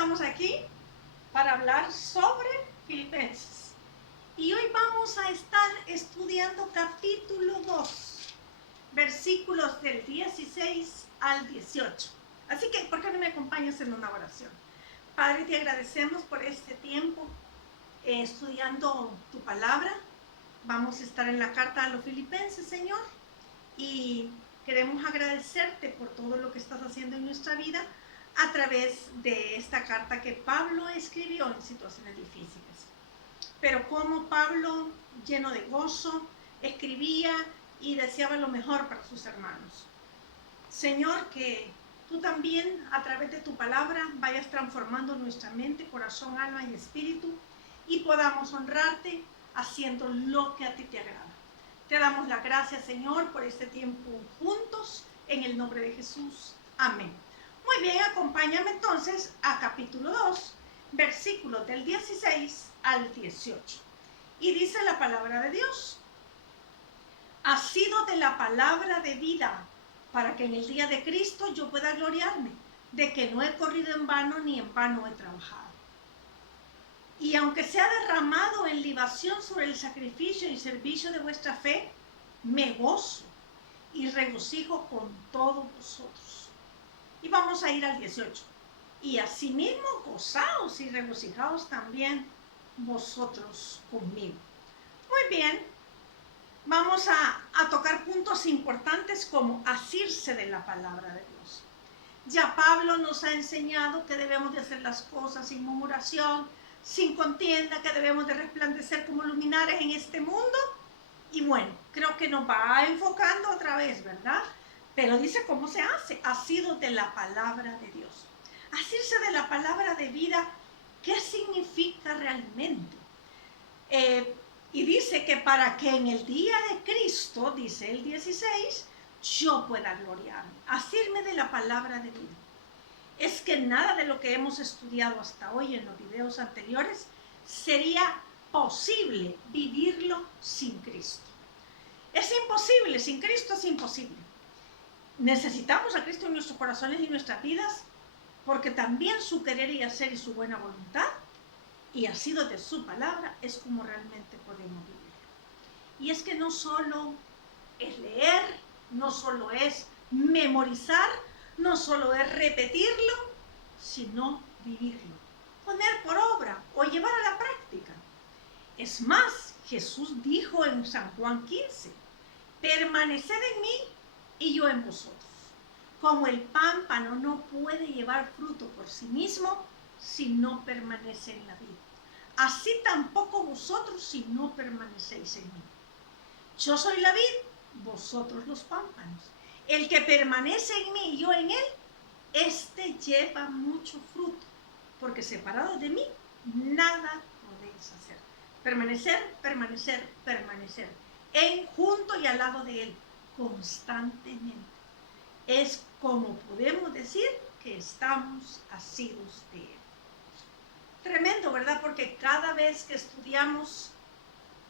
estamos aquí para hablar sobre Filipenses. Y hoy vamos a estar estudiando capítulo 2, versículos del 16 al 18. Así que, ¿por qué no me acompañas en una oración? Padre, te agradecemos por este tiempo estudiando tu palabra. Vamos a estar en la carta a los Filipenses, Señor, y queremos agradecerte por todo lo que estás haciendo en nuestra vida a través de esta carta que Pablo escribió en situaciones difíciles. Pero como Pablo, lleno de gozo, escribía y deseaba lo mejor para sus hermanos. Señor, que tú también a través de tu palabra vayas transformando nuestra mente, corazón, alma y espíritu y podamos honrarte haciendo lo que a ti te agrada. Te damos las gracias, Señor, por este tiempo juntos, en el nombre de Jesús. Amén. Muy bien, acompáñame entonces a capítulo 2, versículos del 16 al 18. Y dice la palabra de Dios: ha sido de la palabra de vida, para que en el día de Cristo yo pueda gloriarme, de que no he corrido en vano ni en vano he trabajado. Y aunque sea derramado en libación sobre el sacrificio y servicio de vuestra fe, me gozo y regocijo con todos vosotros. Y vamos a ir al 18. Y asimismo gozaos y regocijaos también vosotros conmigo. Muy bien, vamos a tocar puntos importantes como asirse de la palabra de Dios. Ya Pablo nos ha enseñado que debemos de hacer las cosas sin murmuración, sin contienda, que debemos de resplandecer como luminares en este mundo. Y bueno, creo que nos va enfocando otra vez, ¿verdad? Pero dice cómo se hace. Asido de la palabra de Dios. Asirse de la palabra de vida, ¿qué significa realmente? Y dice que para que en el día de Cristo, dice el 16, yo pueda gloriarme, asirme de la palabra de vida. Es que nada de lo que hemos estudiado hasta hoy en los videos anteriores sería posible vivirlo sin Cristo. Es imposible, sin Cristo es imposible. Necesitamos a Cristo en nuestros corazones y nuestras vidas, porque también su querer y hacer y su buena voluntad, y asido de su palabra, es como realmente podemos vivir. Y es que no solo es leer, no solo es memorizar, no solo es repetirlo, sino vivirlo, poner por obra o llevar a la práctica. Es más, Jesús dijo en San Juan 15, permaneced en mí y yo en vosotros. Como el pámpano no puede llevar fruto por sí mismo si no permanece en la vid, así tampoco vosotros si no permanecéis en mí. Yo soy la vid, vosotros los pámpanos. El que permanece en mí y yo en él, este lleva mucho fruto, porque separados de mí, nada podéis hacer. Permanecer, permanecer, permanecer, junto y al lado de él, constantemente. Es como podemos decir que estamos asidos de él. Tremendo, ¿verdad? Porque cada vez que estudiamos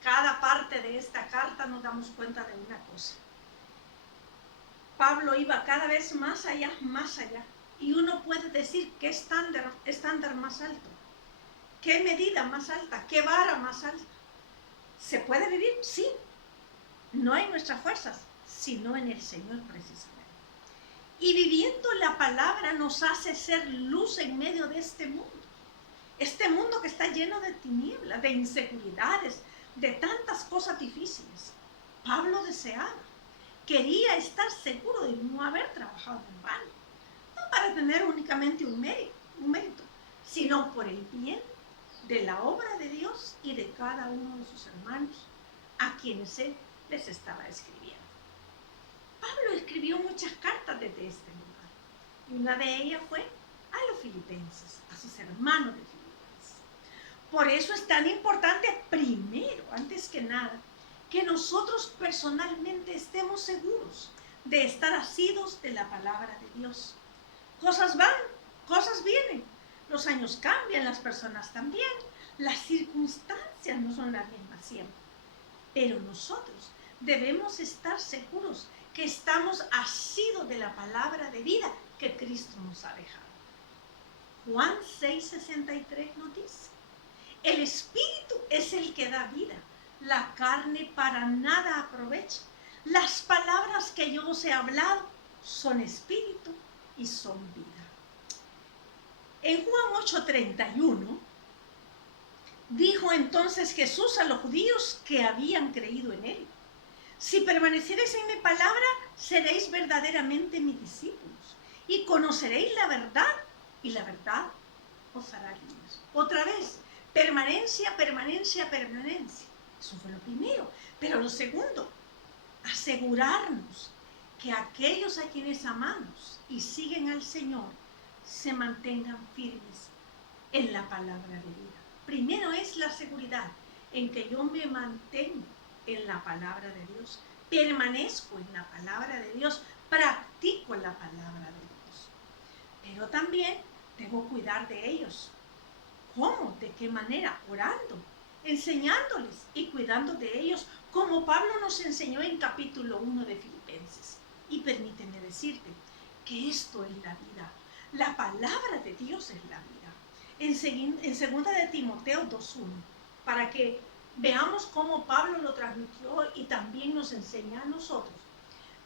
cada parte de esta carta nos damos cuenta de una cosa. Pablo iba cada vez más allá, y uno puede decir qué estándar más alto, qué medida más alta, qué vara más alta. ¿Se puede vivir? Sí. No en nuestras fuerzas, sino en el Señor precisamente. Y viviendo la palabra nos hace ser luz en medio de este mundo que está lleno de tinieblas, de inseguridades, de tantas cosas difíciles. Pablo deseaba, quería estar seguro de no haber trabajado en vano, no para tener únicamente un mérito, sino por el bien de la obra de Dios y de cada uno de sus hermanos a quienes él les estaba escribiendo. Pablo escribió muchas cartas desde este lugar, y una de ellas fue a los filipenses, a sus hermanos de Filipenses. Por eso es tan importante, primero, antes que nada, que nosotros personalmente estemos seguros de estar asidos de la palabra de Dios. Cosas van, cosas vienen, los años cambian, las personas también, las circunstancias no son las mismas siempre, pero nosotros debemos estar seguros que estamos asidos de la palabra de vida que Cristo nos ha dejado. Juan 6:63 nos dice, el espíritu es el que da vida, la carne para nada aprovecha. Las palabras que yo os he hablado son espíritu y son vida. En Juan 8:31 dijo entonces Jesús a los judíos que habían creído en él, si permaneciereis en mi palabra, seréis verdaderamente mis discípulos y conoceréis la verdad, y la verdad os hará libres. Otra vez, permanencia, permanencia, permanencia. Eso fue lo primero. Pero lo segundo, asegurarnos que aquellos a quienes amamos y siguen al Señor se mantengan firmes en la palabra de vida. Primero es la seguridad en que yo me mantengo en la palabra de Dios, permanezco en la palabra de Dios, practico la palabra de Dios. Pero también debo cuidar de ellos. ¿Cómo? ¿De qué manera? Orando, enseñándoles y cuidando de ellos, como Pablo nos enseñó en capítulo 1 de Filipenses. Y permíteme decirte que esto es la vida. La palabra de Dios es la vida. En 2 de Timoteo 2:1, para que veamos cómo Pablo lo transmitió y también nos enseña a nosotros.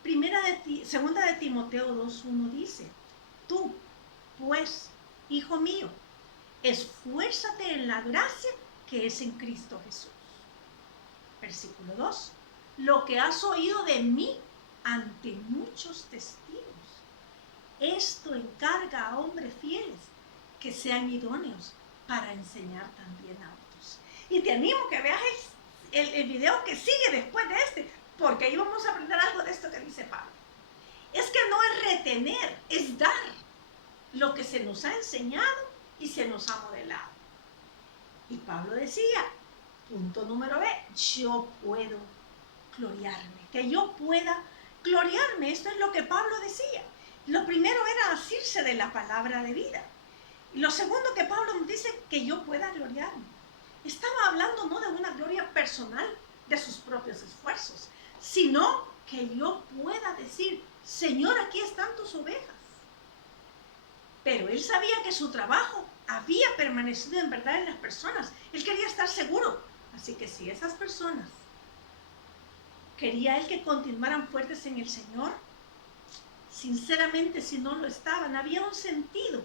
2 de Timoteo 2:1 dice, tú, pues, hijo mío, esfuérzate en la gracia que es en Cristo Jesús. Versículo 2, lo que has oído de mí ante muchos testigos, esto encarga a hombres fieles que sean idóneos para enseñar también a otros. Y te animo que veas el video que sigue después de este, porque ahí vamos a aprender algo de esto que dice Pablo. Es que no es retener, es dar lo que se nos ha enseñado y se nos ha modelado. Y Pablo decía, punto número B, yo puedo gloriarme, que yo pueda gloriarme. Esto es lo que Pablo decía. Lo primero era asirse de la palabra de vida. Y lo segundo que Pablo nos dice, que yo pueda gloriarme. Estaba hablando no de una gloria personal de sus propios esfuerzos, sino que yo pueda decir, Señor, aquí están tus ovejas. Pero él sabía que su trabajo había permanecido en verdad en las personas. Él quería estar seguro. Así que si esas personas quería él que continuaran fuertes en el Señor, sinceramente si no lo estaban, había un sentido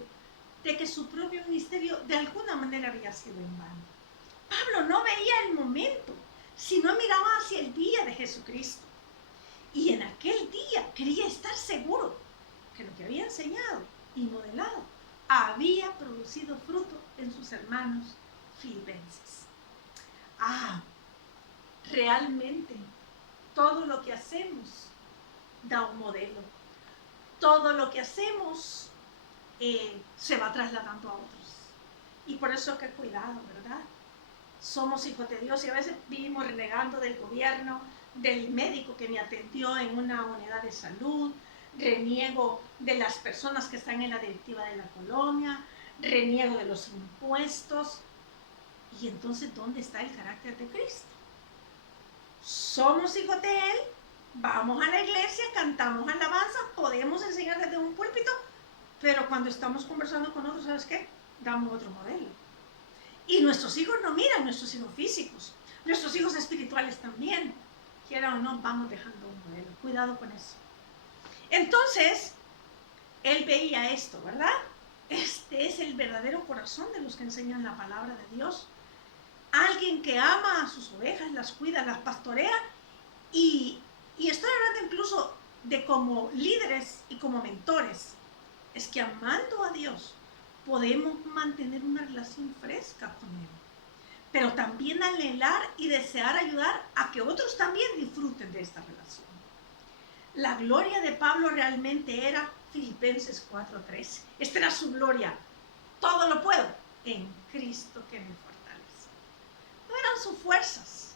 de que su propio ministerio de alguna manera había sido en vano. Pablo no veía el momento, sino miraba hacia el día de Jesucristo. Y en aquel día quería estar seguro que lo que había enseñado y modelado había producido fruto en sus hermanos filipenses. Realmente todo lo que hacemos da un modelo. Todo lo que hacemos se va trasladando a otros. Y por eso que cuidado, ¿verdad? Somos hijos de Dios y a veces vivimos renegando del gobierno, del médico que me atendió en una unidad de salud, reniego de las personas que están en la directiva de la colonia, reniego de los impuestos. Y entonces, ¿dónde está el carácter de Cristo? Somos hijos de Él, vamos a la iglesia, cantamos alabanza, podemos enseñar desde un púlpito, pero cuando estamos conversando con otros, ¿sabes qué? Damos otro modelo. Y nuestros hijos no miran nuestros hijos físicos, nuestros hijos espirituales también. Quiera o no, vamos dejando un modelo. Cuidado con eso. Entonces, él veía esto, ¿verdad? Este es el verdadero corazón de los que enseñan la palabra de Dios. Alguien que ama a sus ovejas, las cuida, las pastorea. Y estoy hablando incluso de como líderes y como mentores. Es que amando a Dios podemos mantener una relación fresca con Él. Pero también anhelar y desear ayudar a que otros también disfruten de esta relación. La gloria de Pablo realmente era Filipenses 4:13. Esta era su gloria. Todo lo puedo en Cristo que me fortalece. No eran sus fuerzas,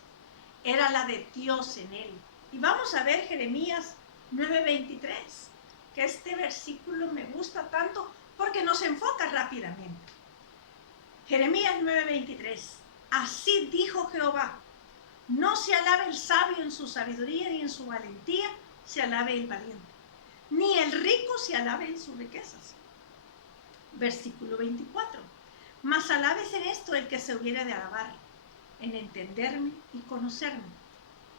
era la de Dios en él. Y vamos a ver Jeremías 9:23, que este versículo me gusta tanto porque nos enfoca rápidamente. Jeremías 9:23. Así dijo Jehová, no se alabe el sabio en su sabiduría ni en su valentía se alabe el valiente, ni el rico se alabe en sus riquezas. Versículo 24. Mas alabes en esto el que se hubiera de alabar, en entenderme y conocerme,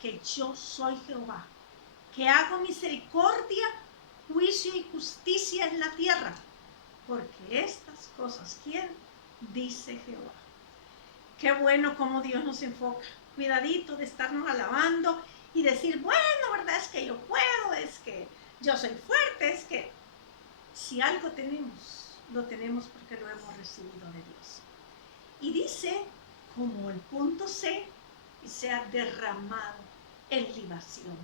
que yo soy Jehová, que hago misericordia, juicio y justicia en la tierra, porque estas cosas quiero, dice Jehová. Qué bueno como Dios nos enfoca. Cuidadito de estarnos alabando y decir, bueno, verdad es que yo puedo, es que yo soy fuerte, es que si algo tenemos, lo tenemos porque lo hemos recibido de Dios. Y dice, como el punto C, y sea derramado en libación.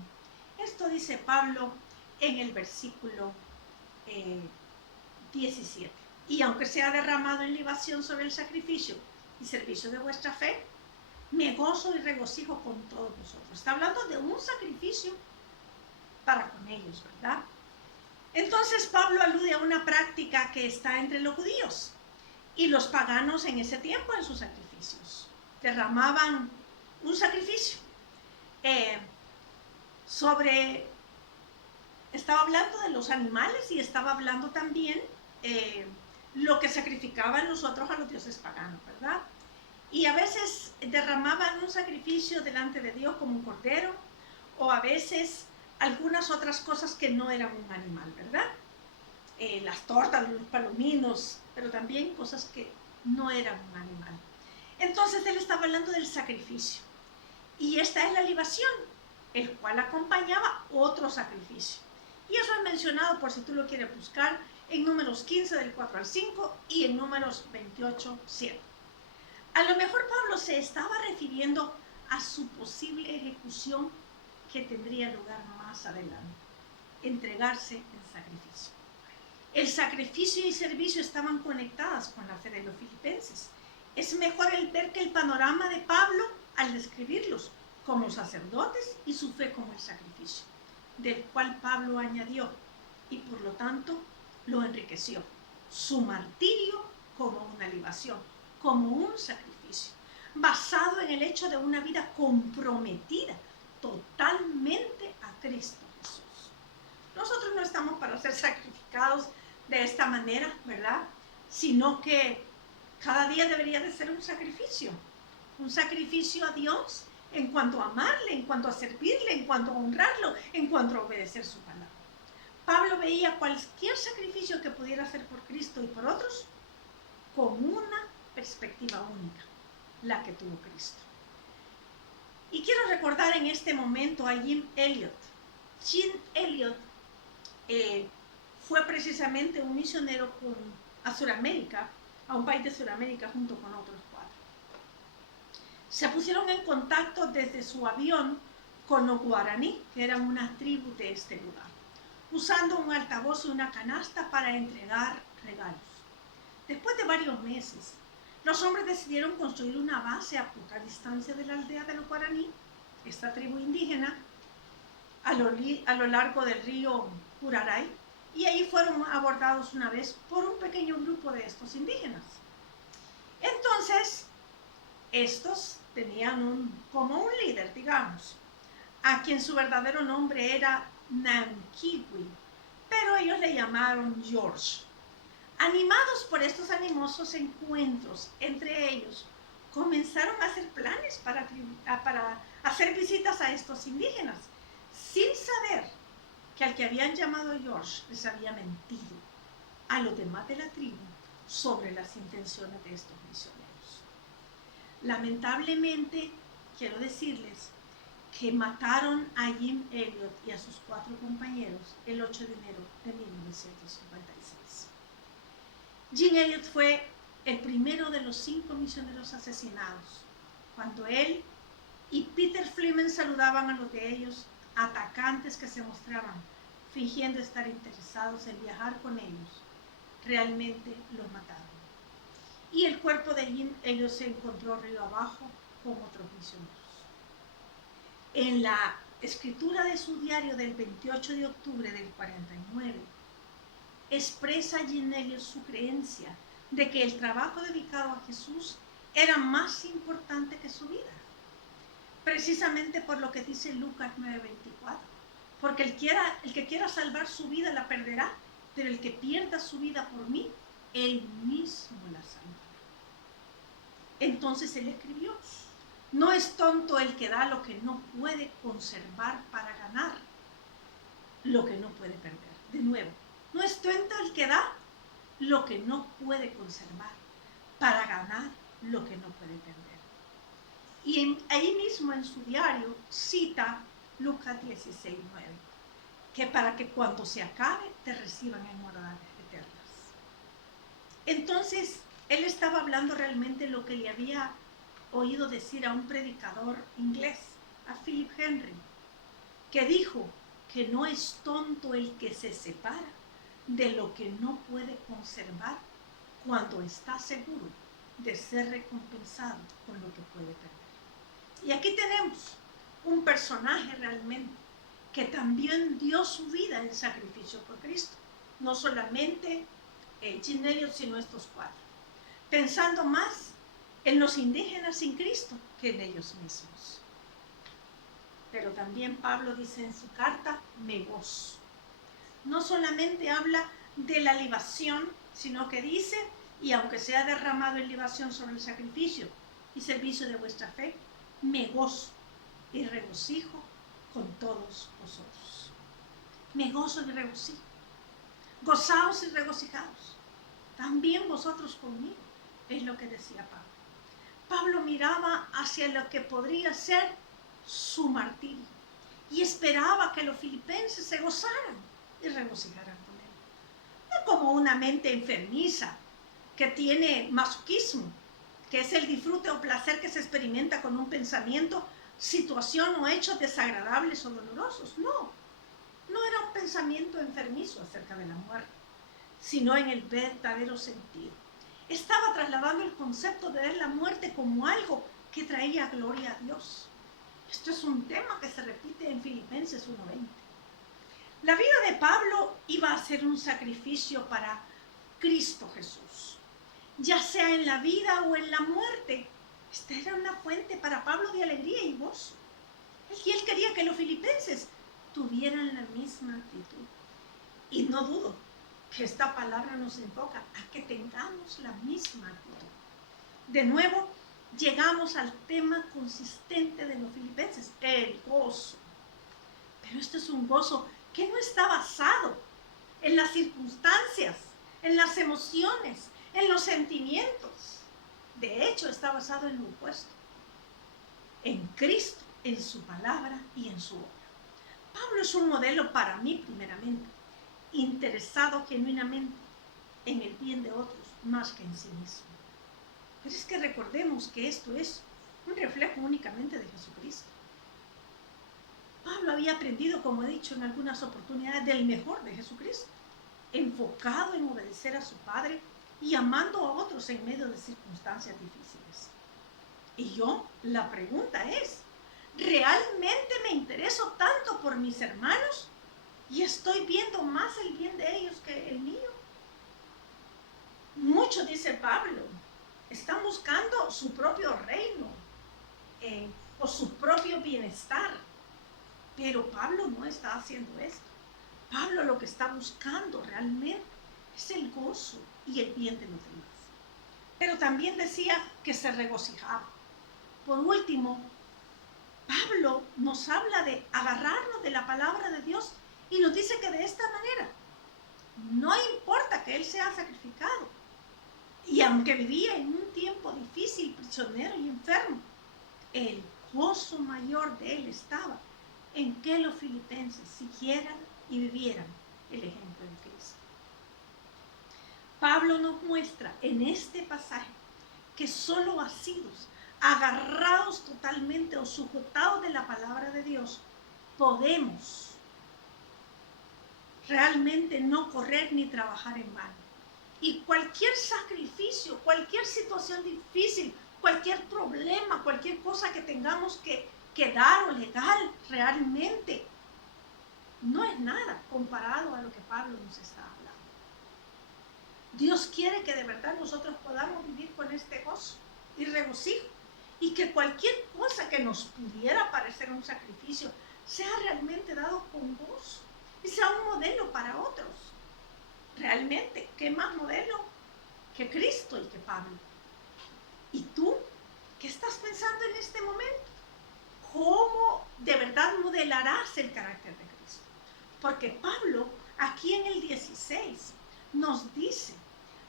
Esto dice Pablo en el versículo 17. Y aunque sea derramado en libación sobre el sacrificio y servicio de vuestra fe, me gozo y regocijo con todos vosotros. Está hablando de un sacrificio para con ellos, ¿verdad? Entonces Pablo alude a una práctica que está entre los judíos y los paganos en ese tiempo en sus sacrificios. Derramaban un sacrificio estaba hablando de los animales y estaba hablando también lo que sacrificaban nosotros a los dioses paganos, ¿verdad? Y a veces derramaban un sacrificio delante de Dios como un cordero, o a veces algunas otras cosas que no eran un animal, ¿verdad? Las tortas, los palominos, pero también cosas que no eran un animal. Entonces él estaba hablando del sacrificio. Y esta es la libación, el cual acompañaba otro sacrificio. Y eso es mencionado, por si tú lo quieres buscar, en Números 15 del 4 al 5 y en Números 28, 7. A lo mejor Pablo se estaba refiriendo a su posible ejecución que tendría lugar más adelante, entregarse en sacrificio. El sacrificio y servicio estaban conectadas con la fe de los filipenses. Es mejor el ver que el panorama de Pablo al describirlos como sacerdotes y su fe como el sacrificio, del cual Pablo añadió y por lo tanto lo enriqueció, su martirio como una libación, como un sacrificio, basado en el hecho de una vida comprometida totalmente a Cristo Jesús. Nosotros no estamos para ser sacrificados de esta manera, ¿verdad? Sino que cada día debería de ser un sacrificio a Dios en cuanto a amarle, en cuanto a servirle, en cuanto a honrarlo, en cuanto a obedecer su palabra. Pablo veía cualquier sacrificio que pudiera hacer por Cristo y por otros con una perspectiva única, la que tuvo Cristo. Y quiero recordar en este momento a Jim Elliot. Jim Elliot fue precisamente un misionero a Sudamérica, a un país de Sudamérica junto con otros 4. Se pusieron en contacto desde su avión con los guaraní, que eran una tribu de este lugar, usando un altavoz y una canasta para entregar regalos. Después de varios meses, los hombres decidieron construir una base a poca distancia de la aldea de los guaraní, esta tribu indígena, a lo largo del río Curaray, y ahí fueron abordados una vez por un pequeño grupo de estos indígenas. Entonces, estos tenían como un líder, digamos, a quien su verdadero nombre era Nankiwi, pero ellos le llamaron George. Animados por estos animosos encuentros entre ellos, comenzaron a hacer planes para hacer visitas a estos indígenas, sin saber que al que habían llamado George les había mentido a los demás de la tribu sobre las intenciones de estos misioneros. Lamentablemente, quiero decirles que mataron a Jim Elliot y a sus 4 compañeros el 8 de enero de 1956. Jim Elliot fue el primero de los 5 misioneros asesinados. Cuando él y Peter Fleeman saludaban a los de ellos, atacantes que se mostraban fingiendo estar interesados en viajar con ellos, realmente los mataron. Y el cuerpo de Jim Elliot se encontró río abajo con otros misioneros. En la escritura de su diario del 28 de octubre del 49, expresa Jim Elliot su creencia de que el trabajo dedicado a Jesús era más importante que su vida. Precisamente por lo que dice Lucas 9:24. Porque el que quiera salvar su vida la perderá, pero el que pierda su vida por mí Él mismo la sanó. Entonces él escribió: no es tonto el que da lo que no puede conservar para ganar lo que no puede perder. De nuevo, no es tonto el que da lo que no puede conservar para ganar lo que no puede perder. Y ahí mismo en su diario cita Lucas 16:9, que para que cuando se acabe te reciban en morada eternas. Entonces, él estaba hablando realmente lo que le había oído decir a un predicador inglés, a Philip Henry, que dijo que no es tonto el que se separa de lo que no puede conservar cuando está seguro de ser recompensado con lo que puede perder. Y aquí tenemos un personaje realmente que también dio su vida en sacrificio por Cristo. No solamente Jim Elliot, sino estos cuatro. Pensando más en los indígenas sin Cristo que en ellos mismos. Pero también Pablo dice en su carta: me gozo. No solamente habla de la libación, sino que dice: y aunque sea derramado en libación sobre el sacrificio y servicio de vuestra fe, me gozo y regocijo con todos vosotros. Me gozo y regocijo. Gozaos y regocijaos. También vosotros conmigo, es lo que decía Pablo. Pablo miraba hacia lo que podría ser su martirio y esperaba que los filipenses se gozaran y regocijaran con él. No como una mente enfermiza que tiene masoquismo, que es el disfrute o placer que se experimenta con un pensamiento, situación o hechos desagradables o dolorosos. No era un pensamiento enfermizo acerca de la muerte, sino en el verdadero sentido. Estaba trasladando el concepto de ver la muerte como algo que traía gloria a Dios. Esto es un tema que se repite en Filipenses 1:20. La vida de Pablo iba a ser un sacrificio para Cristo Jesús, ya sea en la vida o en la muerte. Esta era una fuente para Pablo de alegría y gozo. Y él quería que los filipenses tuvieran la misma actitud. Y no dudo que esta palabra nos enfoca a que tengamos la misma actitud. De nuevo, llegamos al tema consistente de los filipenses: el gozo. Pero este es un gozo que no está basado en las circunstancias, en las emociones, en los sentimientos. De hecho, está basado en lo opuesto: en Cristo, en su palabra y en su obra. Pablo es un modelo para mí primeramente, interesado genuinamente en el bien de otros más que en sí mismo. Pero es que recordemos que esto es un reflejo únicamente de Jesucristo. Pablo había aprendido, como he dicho en algunas oportunidades, del mejor de Jesucristo, enfocado en obedecer a su Padre y amando a otros en medio de circunstancias difíciles. Y la pregunta es: ¿realmente me intereso tanto por mis hermanos y estoy viendo más el bien de ellos que el mío? Muchos, dice Pablo, están buscando su propio reino o su propio bienestar. Pero Pablo no está haciendo esto. Pablo lo que está buscando realmente es el gozo y el bien de los demás. Pero también decía que se regocijaba. Por último, Pablo nos habla de agarrarnos de la palabra de Dios y nos dice que de esta manera, no importa que él sea sacrificado, y aunque vivía en un tiempo difícil, prisionero y enfermo, el gozo mayor de él estaba en que los filipenses siguieran y vivieran el ejemplo de Cristo. Pablo nos muestra en este pasaje que solo asidos, agarrados totalmente o sujetados de la palabra de Dios, podemos realmente no correr ni trabajar en vano. Y cualquier sacrificio, cualquier situación difícil, cualquier problema, cualquier cosa que tengamos que dar o legal, realmente no es nada comparado a lo que Pablo nos está hablando. Dios quiere que de verdad nosotros podamos vivir con este gozo y regocijo, y que cualquier cosa que nos pudiera parecer un sacrificio sea realmente dado con gozo y sea un modelo para otros. Realmente, ¿qué más modelo que Cristo y que Pablo. ¿Y tú qué estás pensando en este momento? ¿Cómo de verdad modelarás el carácter de Cristo? Porque Pablo, aquí en el 16, nos dice,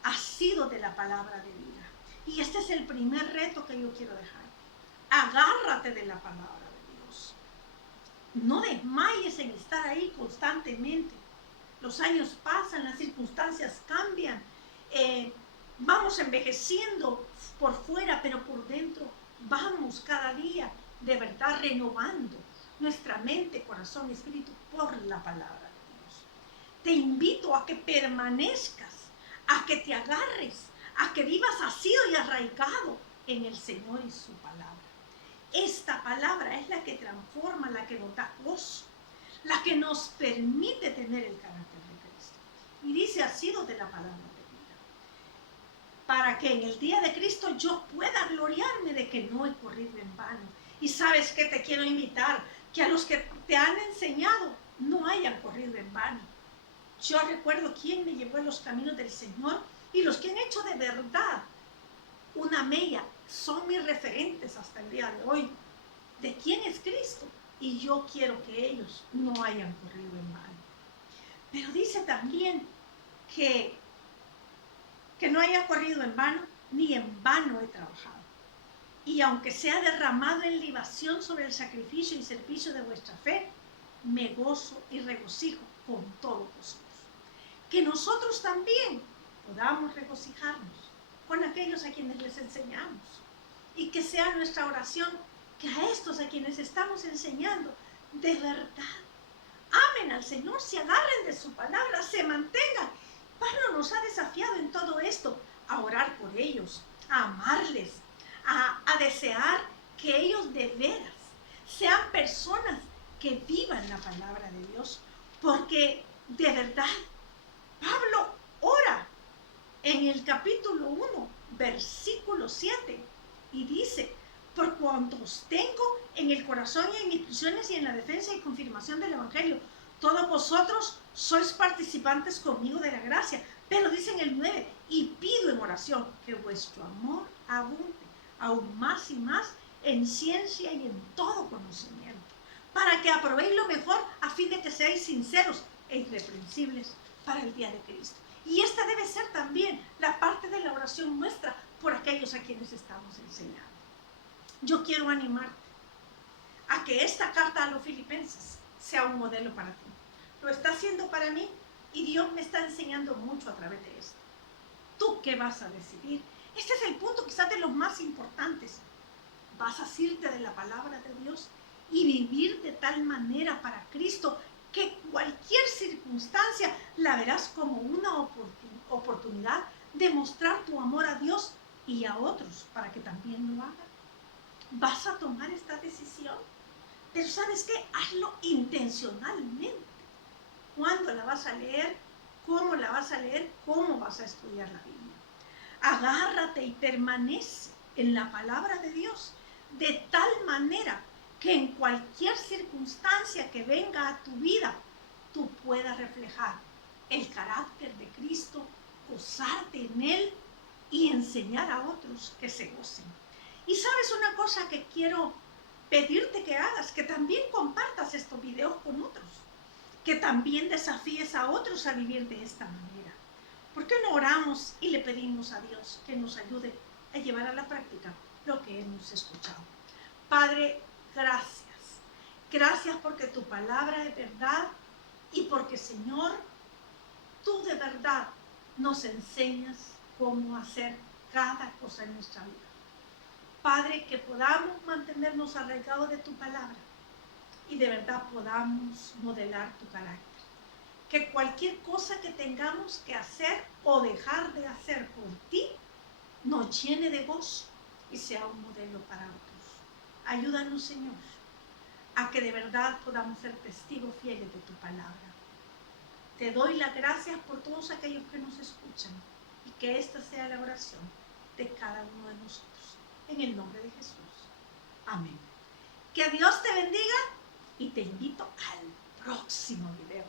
asido de la palabra de vida. Y este es el primer reto que yo quiero dejar. Agárrate de la palabra de Dios. No desmayes en estar ahí constantemente. Los años pasan, las circunstancias cambian. Vamos envejeciendo por fuera, pero por dentro vamos cada día de verdad renovando nuestra mente, corazón y espíritu por la palabra de Dios. Te invito a que permanezcas, a que te agarres, a que vivas asido y arraigado en el Señor y su palabra. Esta palabra es la que transforma, la que nos da gozo, la que nos permite tener el carácter de Cristo. Y dice, asido de la palabra de vida, para que en el día de Cristo yo pueda gloriarme de que no he corrido en vano. Y sabes que te quiero invitar, que a los que te han enseñado no hayan corrido en vano. Yo recuerdo quién me llevó a los caminos del Señor, y los que han hecho de verdad una mella son mis referentes hasta el día de hoy de quién es Cristo, y yo quiero que ellos no hayan corrido en vano. Pero dice también que no haya corrido en vano, ni en vano he trabajado. Y aunque sea derramado en libación sobre el sacrificio y servicio de vuestra fe, me gozo y regocijo con todos vosotros. Que nosotros también podamos regocijarnos con aquellos a quienes les enseñamos. Y que sea nuestra oración que a estos a quienes estamos enseñando, de verdad, amen al Señor, se agarren de su palabra, se mantengan. Pablo nos ha desafiado en todo esto a orar por ellos, a amarles, a desear que ellos de veras sean personas que vivan la palabra de Dios. Porque de verdad, Pablo ora en el capítulo 1, versículo 7, y dice, por cuanto os tengo en el corazón y en mis prisiones y en la defensa y confirmación del Evangelio, todos vosotros sois participantes conmigo de la gracia. Pero dice en el 9, y pido en oración que vuestro amor abunde aún más y más en ciencia y en todo conocimiento, para que aprobéis lo mejor a fin de que seáis sinceros e irreprensibles para el día de Cristo. Y esta debe ser también la parte de la oración nuestra por aquellos a quienes estamos enseñando. Yo quiero animarte a que esta carta a los filipenses sea un modelo para ti. Lo está haciendo para mí y Dios me está enseñando mucho a través de esto. ¿Tú qué vas a decidir? Este es el punto quizás de los más importantes. ¿Vas a asirte de la palabra de Dios y vivir de tal manera para Cristo que cualquier circunstancia la verás como una oportunidad de mostrar tu amor a Dios y a otros para que también lo hagan? ¿Vas a tomar esta decisión? Pero ¿sabes qué? Hazlo intencionalmente. ¿Cuándo la vas a leer? ¿Cómo la vas a leer? ¿Cómo vas a estudiar la Biblia? Agárrate y permanece en la palabra de Dios de tal manera que en cualquier circunstancia que venga a tu vida, tú puedas reflejar el carácter de Cristo, gozarte en Él y enseñar a otros que se gocen. Y sabes una cosa que quiero pedirte que hagas, que también compartas estos videos con otros, que también desafíes a otros a vivir de esta manera. ¿Por qué no oramos y le pedimos a Dios que nos ayude a llevar a la práctica lo que hemos escuchado? Padre, gracias. Gracias porque tu palabra es verdad y porque, Señor, tú de verdad nos enseñas cómo hacer cada cosa en nuestra vida. Padre, que podamos mantenernos arraigados de tu palabra y de verdad podamos modelar tu carácter. Que cualquier cosa que tengamos que hacer o dejar de hacer por ti nos llene de gozo y sea un modelo para otros. Ayúdanos, Señor, a que de verdad podamos ser testigos fieles de tu palabra. Te doy las gracias por todos aquellos que nos escuchan y que esta sea la oración de cada uno de nosotros. En el nombre de Jesús. Amén. Que Dios te bendiga y te invito al próximo video.